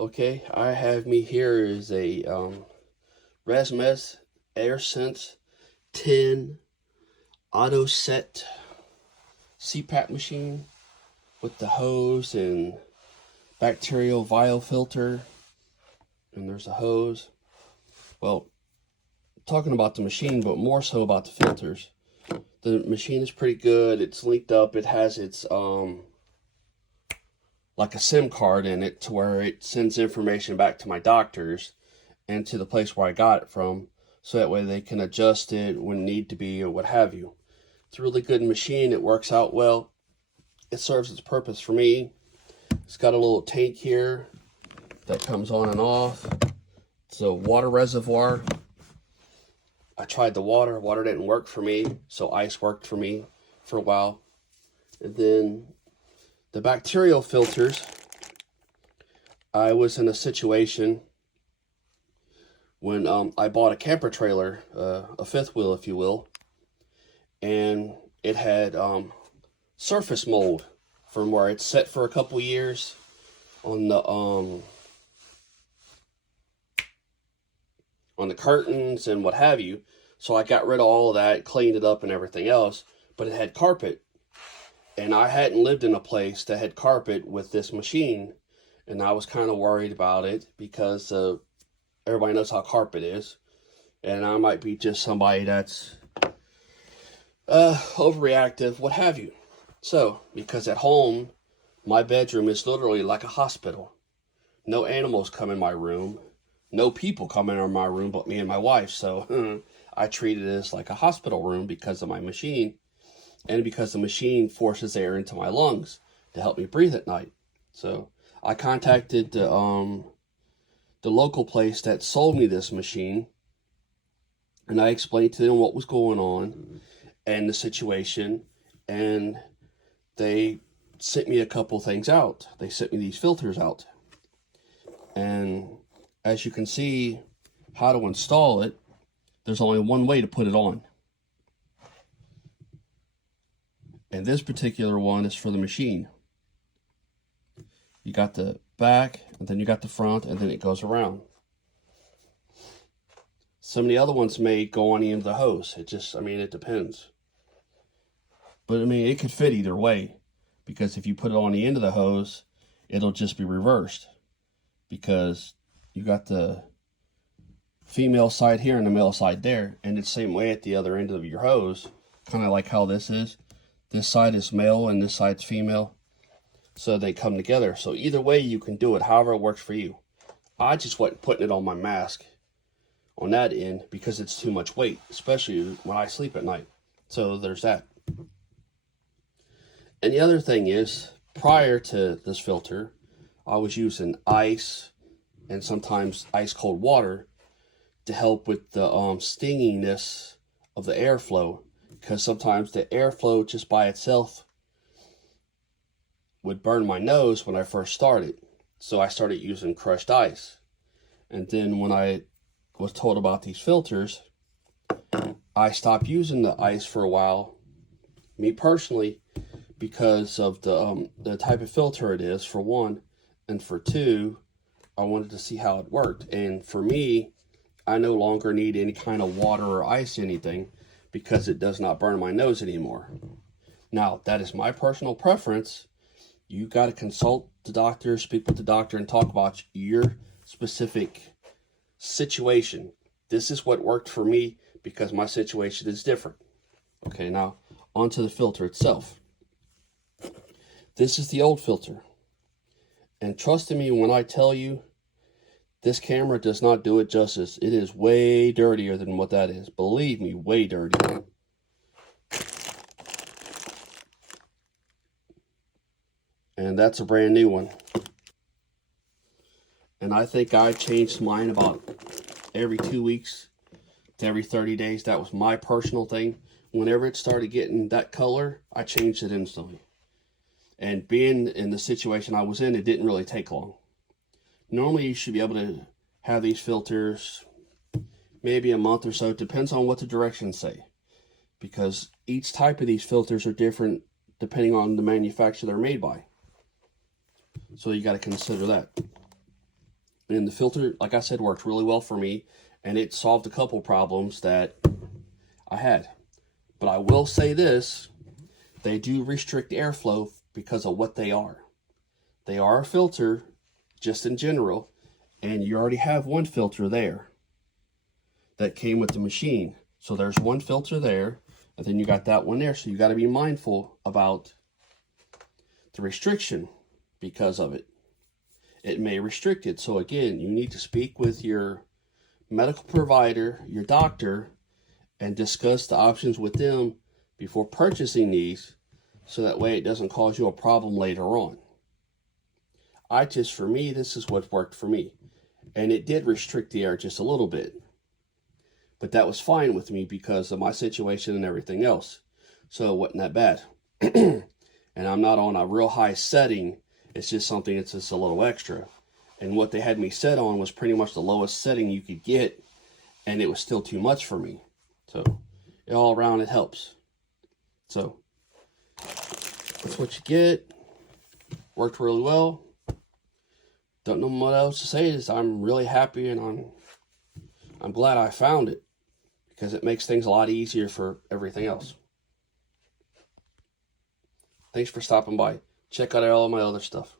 Okay, I have me here is a Resmed airsense 10 auto set CPAP machine with the hose and bacterial vial filter, and there's a hose. Well, talking about the machine, but more so about the filters. The machine is pretty good. It's linked up. It has its like a SIM card in it to where it sends information back to my doctors and to the place where I got it from, so that way they can adjust it when need to be or what have you. It's a really good machine. It works out well. It serves its purpose for me. It's got a little tank here that comes on and off. It's a water reservoir. I tried the water. Water didn't work for me, so ice worked for me for a while. And then the bacterial filters, I was in a situation when I bought a camper trailer, a fifth wheel, if you will, and it had surface mold from where it's set for a couple years on the curtains and what have you. So I got rid of all of that, cleaned it up and everything else, but it had carpet. And I hadn't lived in a place that had carpet with this machine, and I was kind of worried about it because everybody knows how carpet is, and I might be just somebody that's overreactive, what have you. So, because at home, my bedroom is literally like a hospital. No animals come in my room. No people come in my room but me and my wife. So I treat it as like a hospital room because of my machine, and because the machine forces air into my lungs to help me breathe at night. So I contacted the local place that sold me this machine, and I explained to them what was going on and the situation, and they sent me a couple things out. They sent me these filters out, and as you can see how to install it, there's only one way to put it on. And this particular one is for the machine. You got the back, and then you got the front, and then it goes around. Some of the other ones may go on the end of the hose. It depends. But it could fit either way, because if you put it on the end of the hose, it'll just be reversed, because you got the female side here and the male side there, and it's the same way at the other end of your hose, kind of like how this is. This side is male and this side's female, so they come together. So either way you can do it, however it works for you. I just wasn't putting it on my mask on that end because it's too much weight, especially when I sleep at night. So there's that. And the other thing is, prior to this filter, I was using ice and sometimes ice cold water to help with the stinginess of the airflow, because sometimes the airflow just by itself would burn my nose when I first started. So I started using crushed ice. And then when I was told about these filters, I stopped using the ice for a while, me personally, because of the type of filter it is, for one, and for two, I wanted to see how it worked. And for me, I no longer need any kind of water or ice anything, because it does not burn my nose anymore. Now, that is my personal preference. You got to consult the doctor, speak with the doctor, and talk about your specific situation. This is what worked for me because my situation is different. Okay, now onto the filter itself. This is the old filter. And trust me when I tell you, this camera does not do it justice. It is way dirtier than what that is. Believe me, way dirtier. And that's a brand new one. And I think I changed mine about every 2 weeks to every 30 days. That was my personal thing. Whenever it started getting that color, I changed it instantly. And being in the situation I was in, it didn't really take long. Normally, you should be able to have these filters maybe a month or so. It depends on what the directions say, because each type of these filters are different depending on the manufacturer they're made by. So you got to consider that. And the filter, like I said, worked really well for me, and it solved a couple problems that I had. But I will say this, they do restrict airflow because of what they are. They are a filter, just in general, and you already have one filter there that came with the machine. So there's one filter there, and then you got that one there. So you got to be mindful about the restriction because of it. It may restrict it. So again, you need to speak with your medical provider, your doctor, and discuss the options with them before purchasing these, so that way it doesn't cause you a problem later on. For me, this is what worked for me. And it did restrict the air just a little bit. But that was fine with me because of my situation and everything else. So it wasn't that bad. And I'm not on a real high setting. It's just something that's just a little extra. And what they had me set on was pretty much the lowest setting you could get. And it was still too much for me. So all around it helps. So that's what you get. Worked really well. Don't know what else to say. Is I'm really happy, and I'm glad I found it, because it makes things a lot easier for everything else. Thanks for stopping by. Check out all my other stuff.